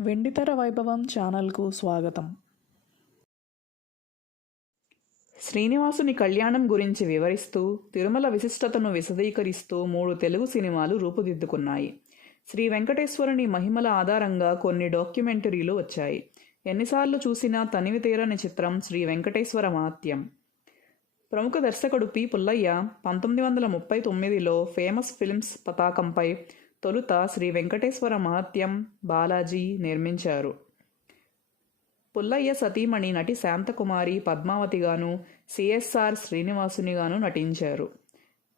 వెండితెర వైభవం ఛానల్కు స్వాగతం. శ్రీనివాసుని కళ్యాణం గురించి వివరిస్తూ తిరుమల విశిష్టతను విశదీకరిస్తూ మూడు తెలుగు సినిమాలు రూపుదిద్దుకున్నాయి. శ్రీ వెంకటేశ్వరుని మహిమల ఆధారంగా కొన్ని డాక్యుమెంటరీలు వచ్చాయి. ఎన్నిసార్లు చూసినా తనివి తీరని చిత్రం శ్రీ వెంకటేశ్వర మహత్యం. ప్రముఖ దర్శకుడు పి. పుల్లయ్య పంతొమ్మిది వందల ముప్పై తొమ్మిదిలో ఫేమస్ ఫిల్మ్స్ పతాకంపై తొలుత శ్రీ వెంకటేశ్వర మహత్యం బాలాజీ నిర్మించారు. పుల్లయ్య సతీమణి నటి శాంతకుమారి పద్మావతిగాను సిఎస్ఆర్ శ్రీనివాసునిగాను నటించారు.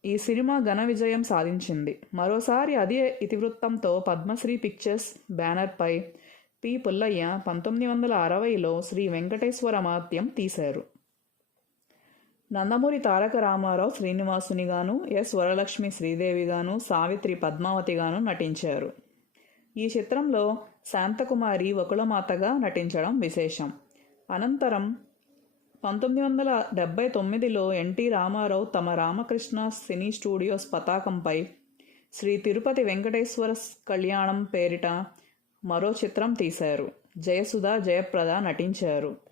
ఈ సినిమా ఘన విజయం సాధించింది. మరోసారి అదే ఇతివృత్తంతో పద్మశ్రీ పిక్చర్స్ బ్యానర్పై పి పుల్లయ్య పంతొమ్మిది వందల అరవైలో శ్రీ వెంకటేశ్వర మహత్యం తీశారు. నందమూరి తారక రామారావు శ్రీనివాసునిగాను ఎస్ వరలక్ష్మి శ్రీదేవిగాను సావిత్రి పద్మావతిగాను నటించారు. ఈ చిత్రంలో శాంతకుమారి వకుళమాతగా నటించడం విశేషం. అనంతరం పంతొమ్మిది వందల డెబ్బై తొమ్మిదిలో ఎన్టీ రామారావు తమ రామకృష్ణ సినీ స్టూడియోస్ పతాకంపై శ్రీ తిరుపతి వెంకటేశ్వర కళ్యాణం పేరిట మరో చిత్రం తీశారు. జయసుధ జయప్రద నటించారు.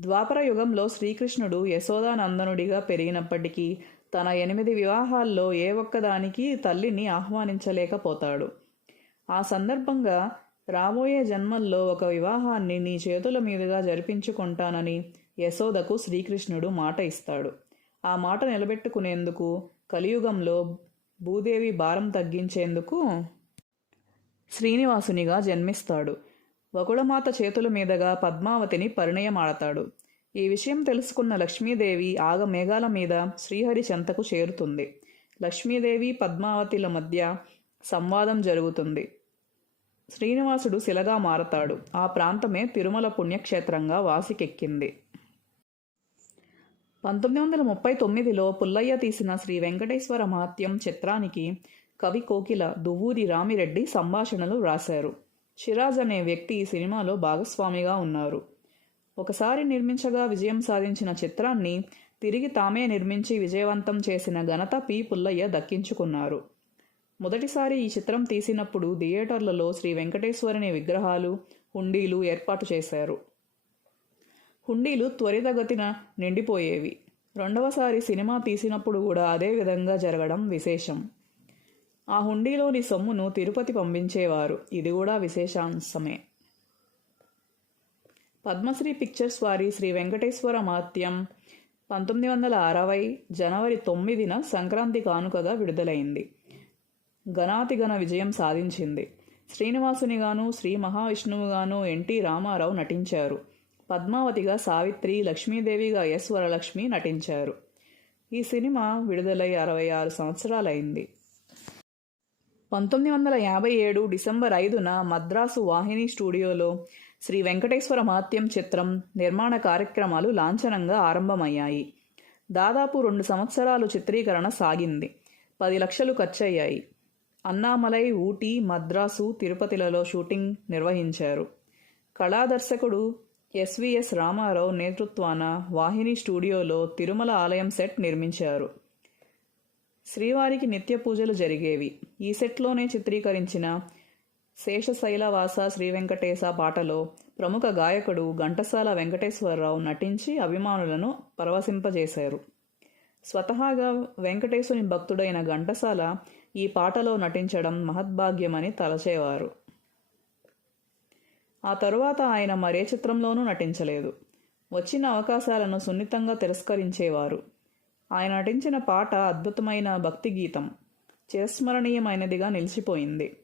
ద్వాపర యుగంలో శ్రీకృష్ణుడు యశోదానందనుడిగా పెరిగినప్పటికీ తన ఎనిమిది వివాహాల్లో ఏ ఒక్కదానికి తల్లిని ఆహ్వానించలేకపోతాడు. ఆ సందర్భంగా రాబోయే జన్మల్లో ఒక వివాహాన్ని నీ చేతుల మీదుగా జరిపించుకుంటానని యశోదకు శ్రీకృష్ణుడు మాట ఇస్తాడు. ఆ మాట నిలబెట్టుకునేందుకు కలియుగంలో భూదేవి భారం తగ్గించేందుకు శ్రీనివాసునిగా జన్మిస్తాడు. వకుళమాత చేతుల మీదుగా పద్మావతిని పరిణయమాడతాడు. ఈ విషయం తెలుసుకున్న లక్ష్మీదేవి ఆగ మేఘాల మీద శ్రీహరి చెంతకు చేరుతుంది. లక్ష్మీదేవి పద్మావతిల మధ్య సంవాదం జరుగుతుంది. శ్రీనివాసుడు శిలగా మారతాడు. ఆ ప్రాంతమే తిరుమల పుణ్యక్షేత్రంగా వాసికెక్కింది. పంతొమ్మిది వందల ముప్పై తొమ్మిదిలో పుల్లయ్య తీసిన శ్రీ వెంకటేశ్వర మహత్యం చిత్రానికి కవి కోకిల దువ్వూరి రామిరెడ్డి సంభాషణలు వ్రాశారు షిరాజ్ అనే వ్యక్తి ఈ సినిమాలో భాగస్వామిగా ఉన్నారు. ఒకసారి నిర్మించగా విజయం సాధించిన చిత్రాన్ని తిరిగి తామే నిర్మించి విజయవంతం చేసిన ఘనత పి. పుల్లయ్య దక్కించుకున్నారు. మొదటిసారి ఈ చిత్రం తీసినప్పుడు థియేటర్లలో శ్రీ వెంకటేశ్వరుని విగ్రహాలు హుండీలు ఏర్పాటు చేశారు. హుండీలు త్వరితగతిన నిండిపోయేవి. రెండవసారి సినిమా తీసినప్పుడు కూడా అదే విధంగా జరగడం విశేషం. ఆ హుండీలోని సొమ్మును తిరుపతి పంపించేవారు. ఇది కూడా విశేషాంశమే. పద్మశ్రీ పిక్చర్స్ వారి శ్రీ వెంకటేశ్వర మాత్యం పంతొమ్మిది వందల అరవై జనవరి తొమ్మిదిన సంక్రాంతి కానుకగా విడుదలైంది. ఘనాతిఘన విజయం సాధించింది. శ్రీనివాసునిగాను శ్రీ మహావిష్ణువుగాను ఎన్టీ రామారావు నటించారు. పద్మావతిగా సావిత్రి లక్ష్మీదేవిగా ఎస్ వరలక్ష్మి నటించారు. ఈ సినిమా విడుదలై అరవై ఆరు సంవత్సరాలైంది. పంతొమ్మిది వందల యాభై ఏడు డిసెంబర్ ఐదున మద్రాసు వాహిని స్టూడియోలో శ్రీ వెంకటేశ్వర మాత్యం చిత్రం నిర్మాణ కార్యక్రమాలు లాంఛనంగా ఆరంభమయ్యాయి. దాదాపు రెండు సంవత్సరాలు చిత్రీకరణ సాగింది. పది లక్షలు ఖర్చయ్యాయి. అన్నామలై ఊటీ మద్రాసు తిరుపతిలలో షూటింగ్ నిర్వహించారు. కళాదర్శకుడు ఎస్విఎస్ రామారావు నేతృత్వాన వాహిని స్టూడియోలో తిరుమల ఆలయం సెట్ నిర్మించారు. శ్రీవారికి నిత్య పూజలు జరిగేవి. ఈ సెట్లోనే చిత్రీకరించిన శేషశైలవాస శ్రీ వెంకటేశ పాటలో ప్రముఖ గాయకుడు ఘంటసాల వెంకటేశ్వరరావు నటించి అభిమానులను పరవశింపజేశారు. స్వతహాగా వెంకటేశుని భక్తుడైన ఘంటసాల ఈ పాటలో నటించడం మహద్భాగ్యమని తలచేవారు. ఆ తరువాత ఆయన మరే చిత్రంలోనూ నటించలేదు. వచ్చిన అవకాశాలను సున్నితంగా తిరస్కరించేవారు. ఆయన నటించిన పాట అద్భుతమైన భక్తి గీతం చిరస్మరణీయమైనదిగా నిలిచిపోయింది.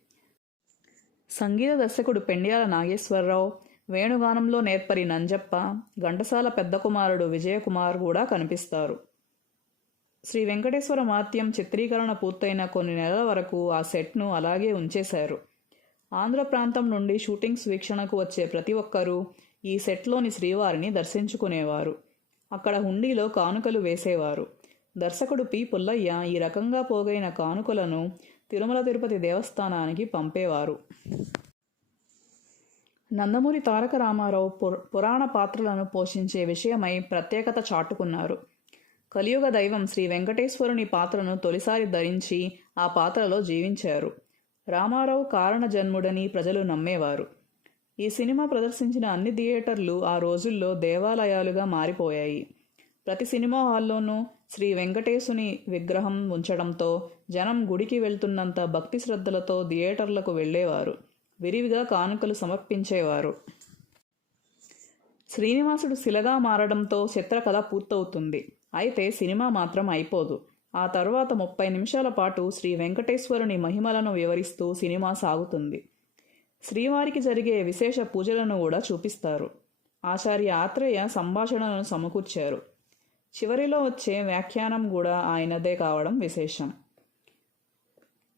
సంగీత దర్శకుడు పెండ్యాల నాగేశ్వరరావు వేణుగానంలో నేర్పరి నంజప్ప ఘంటసాల పెద్ద కుమారుడు విజయకుమార్ కూడా కనిపిస్తారు. శ్రీ వెంకటేశ్వర మాత్యం చిత్రీకరణ పూర్తయిన కొన్ని నెలల వరకు ఆ సెట్ను అలాగే ఉంచేశారు. ఆంధ్ర ప్రాంతం నుండి షూటింగ్స్ వీక్షణకు వచ్చే ప్రతి ఒక్కరూ ఈ సెట్లోని శ్రీవారిని దర్శించుకునేవారు. అక్కడ హుండీలో కానుకలు వేసేవారు. దర్శకుడు పి. పుల్లయ్య ఈ రకంగా పోగైన కానుకలను తిరుమల తిరుపతి దేవస్థానానికి పంపేవారు. నందమూరి తారక రామారావు పుర- పురాణ పాత్రలను పోషించే విషయమై ప్రత్యేకత చాటుకున్నారు. కలియుగ దైవం శ్రీ వెంకటేశ్వరుని పాత్రను తొలిసారి ధరించి ఆ పాత్రలో జీవించారు. రామారావు కారణ జన్ముడని ప్రజలు నమ్మేవారు. ఈ సినిమా ప్రదర్శించిన అన్ని థియేటర్లు ఆ రోజుల్లో దేవాలయాలుగా మారిపోయాయి. ప్రతి సినిమా హాల్లోనూ శ్రీ వెంకటేశుని విగ్రహం ఉంచడంతో జనం గుడికి వెళ్తున్నంత భక్తి శ్రద్ధలతో థియేటర్లకు వెళ్ళేవారు. విరివిగా కానుకలు సమర్పించేవారు. శ్రీనివాసుడు శిలగా మారడంతో చిత్రకథ పూర్తవుతుంది. అయితే సినిమా మాత్రం అయిపోదు. ఆ తర్వాత ముప్పై నిమిషాల పాటు శ్రీ వెంకటేశ్వరుని మహిమలను వివరిస్తూ సినిమా సాగుతుంది. శ్రీవారికి జరిగే విశేష పూజలను కూడా చూపిస్తారు. ఆచార్య ఆత్రేయ సంభాషణలను సమకూర్చారు. చివరిలో వచ్చే వ్యాఖ్యానం కూడా ఆయనదే కావడం విశేషం.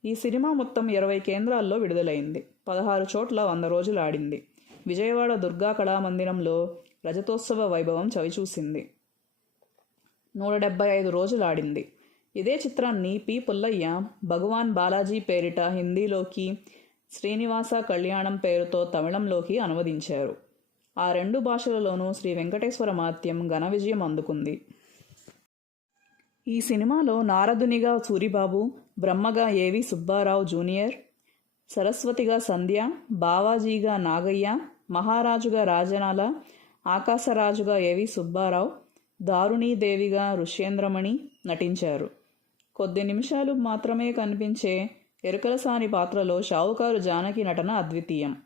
ఈ సినిమా మొత్తం ఇరవై కేంద్రాల్లో విడుదలైంది. పదహారు చోట్ల వంద రోజులు ఆడింది. విజయవాడ దుర్గా కళామందిరంలో రజతోత్సవ వైభవం చవిచూసింది. నూట డెబ్బై ఐదు రోజులు ఆడింది. ఇదే చిత్రాన్ని పి పుల్లయ్య భగవాన్ బాలాజీ పేరిట హిందీలోకి శ్రీనివాస కళ్యాణం పేరుతో తమిళంలోకి అనువదించారు. ఆ రెండు భాషలలోనూ శ్రీ వెంకటేశ్వర మాత్యం ఘన విజయం అందుకుంది. ఈ సినిమాలో నారదునిగా సూరిబాబు బ్రహ్మగా ఏవి సుబ్బారావు జూనియర్ సరస్వతిగా సంధ్య బావాజీగా నాగయ్య మహారాజుగా రాజనాల ఆకాశరాజుగా ఏవి సుబ్బారావు దారుణీదేవిగా ఋష్యేంద్రమణి నటించారు. కొద్ది నిమిషాలు మాత్రమే కనిపించే ఎరుకలసాని పాత్రలో షావుకారు జానకి నటన అద్వితీయం.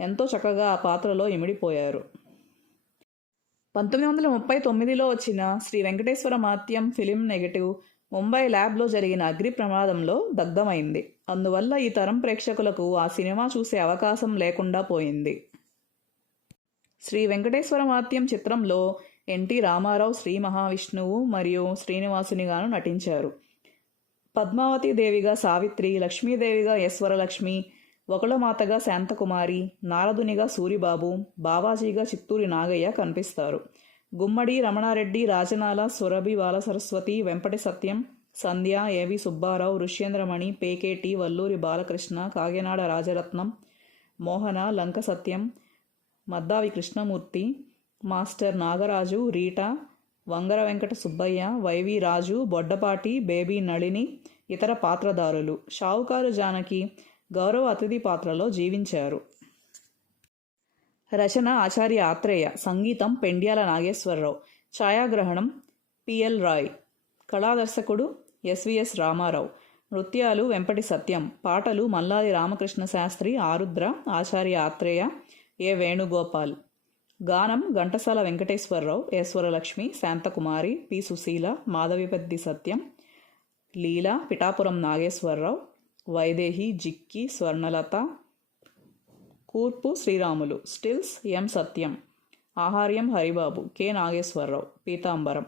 ఎంతో చక్కగా ఆ పాత్రలో ఇమిడిపోయారు. పంతొమ్మిది వందల ముప్పై తొమ్మిదిలో వచ్చిన శ్రీ వెంకటేశ్వర మాత్యం ఫిలిం నెగటివ్ ముంబై ల్యాబ్లో జరిగిన అగ్ని ప్రమాదంలో దగ్ధమైంది. అందువల్ల ఈ తరం ప్రేక్షకులకు ఆ సినిమా చూసే అవకాశం లేకుండా పోయింది. శ్రీ వెంకటేశ్వర మాత్యం చిత్రంలో ఎన్టీ రామారావు శ్రీ మహావిష్ణువు మరియు శ్రీనివాసునిగాను నటించారు. పద్మావతి దేవిగా సావిత్రి లక్ష్మీదేవిగా ఈశ్వరలక్ష్మి ఒకళమాతగా శాంతకుమారి నారదునిగా సూరిబాబు బావాజీగా చిత్తూరి నాగయ్య కనిపిస్తారు. గుమ్మడి Ramanareddy Rajanala Surabhi Balasaraswathi Vempati Satyam Sandhya AV Subbarao Rushyendramani Peketi Valluri Balakrishna Kakinada Rajaratnam Mohana Lanka Satyam Maddavi Krishnamurthy master Nagaraju Rita Vangara Venkata Subbaiah YV Raju Boddapati baby Nalini ఇతర పాత్రధారులు షావుకారు జానకి గౌరవ అతిథి పాత్రలో జీవించారు. రచన ఆచార్య ఆత్రేయ. సంగీతం పెండ్యాల నాగేశ్వరరావు. ఛాయాగ్రహణం పిఎల్ రాయ్. కళాదర్శకుడు ఎస్విఎస్ రామారావు. నృత్యాలు వెంపటి సత్యం. పాటలు మల్లాది రామకృష్ణ శాస్త్రి ఆరుద్ర ఆచార్య ఆత్రేయ ఏ వేణుగోపాల్. గానం ఘంటసాల వెంకటేశ్వరరావు ఈశ్వరలక్ష్మి శాంతకుమారి పి. సుశీల మాధవిపద్ది సత్యం లీల పిఠాపురం నాగేశ్వరరావు వైదేహి జిక్కి స్వర్ణలత కూర్పు శ్రీరాములు స్టిల్స్ ఎం. సత్యం ఆహార్యం హరిబాబు కె. నాగేశ్వరరావు పీతాంబరం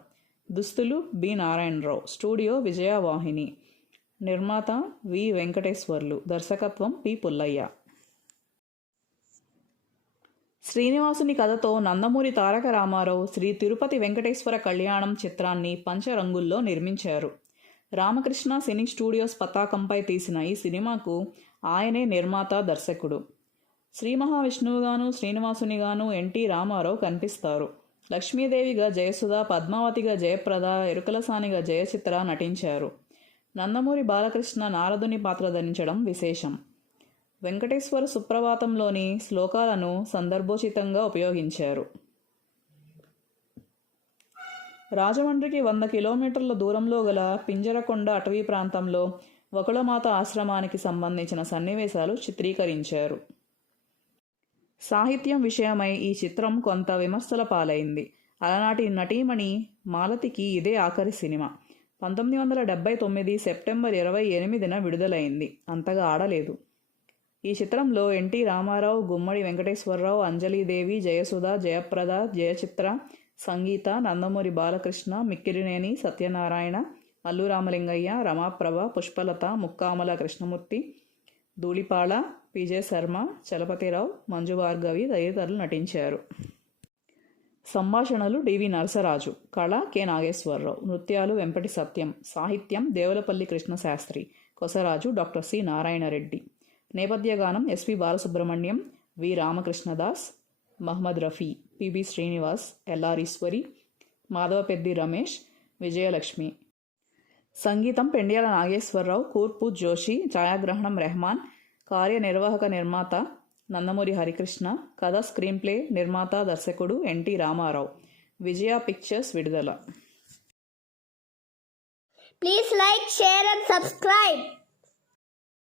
దుస్తులు బి. నారాయణరావు స్టూడియో విజయవాహిని నిర్మాత వి. వెంకటేశ్వర్లు దర్శకత్వం పి. పుల్లయ్య. శ్రీనివాసుని కథతో నందమూరి తారక రామారావు శ్రీ తిరుపతి వెంకటేశ్వర కళ్యాణం చిత్రాన్ని పంచరంగుల్లో నిర్మించారు. రామకృష్ణ సినీ స్టూడియోస్ పతాకంపై తీసిన ఈ సినిమాకు ఆయనే నిర్మాత దర్శకుడు. శ్రీ మహావిష్ణువుగాను శ్రీనివాసునిగాను ఎన్టీ రామారావు కనిపిస్తారు. లక్ష్మీదేవిగా జయసుధ పద్మావతిగా జయప్రద ఎరుకలసానిగా జయచిత్ర నటించారు. నందమూరి బాలకృష్ణ నారదుని పాత్ర ధరించడం విశేషం. వెంకటేశ్వర సుప్రభాతంలోని శ్లోకాలను సందర్భోచితంగా ఉపయోగించారు. రాజమండ్రికి వంద కిలోమీటర్ల దూరంలో గల పింజరకొండ అటవీ ప్రాంతంలో వకుళమాత ఆశ్రమానికి సంబంధించిన సన్నివేశాలు చిత్రీకరించారు. సాహిత్యం విషయమై ఈ చిత్రం కొంత విమర్శల పాలైంది. అలనాటి నటీమణి మాలతికి ఇదే ఆఖరి సినిమా. పంతొమ్మిది వందల డెబ్బై తొమ్మిది సెప్టెంబర్ ఇరవై ఎనిమిదిన విడుదలైంది. అంతగా ఆడలేదు. ఈ చిత్రంలో ఎన్టీ రామారావు గుమ్మడి వెంకటేశ్వరరావు అంజలీదేవి జయసుధ జయప్రద జయచిత్ర సంగీత నందమూరి బాలకృష్ణ మిక్కిరినేని సత్యనారాయణ అల్లు రామలింగయ్య రమాప్రభ పుష్పలత ముక్కామల కృష్ణమూర్తి ధూళిపాళ పిజే శర్మ చలపతిరావు మంజు భార్గవి తదితరులు నటించారు. సంభాషణలు డివి నరసరాజు కళ కె. నాగేశ్వరరావు నృత్యాలు వెంపటి సత్యం సాహిత్యం దేవులపల్లి కృష్ణశాస్త్రి కొసరాజు డాక్టర్ సి. నారాయణరెడ్డి. నేపథ్య గానం SP Balasubrahmanyam V Ramakrishnadas Mohammed Rafi PB Srinivas LR Eswari Madhavapeddi Ramesh Vijayalakshmi. సంగీతం పెండ్యాల నాగేశ్వరరావు కూర్పు జోషి ఛాయాగ్రహణం రెహమాన్ కార్యనిర్వాహక నిర్మాత నందమూరి హరికృష్ణ కథ స్క్రీన్ ప్లే నిర్మాత దర్శకుడు ఎన్టీ రామారావు. విజయ పిక్చర్స్ విడుదల. Please like share and subscribe.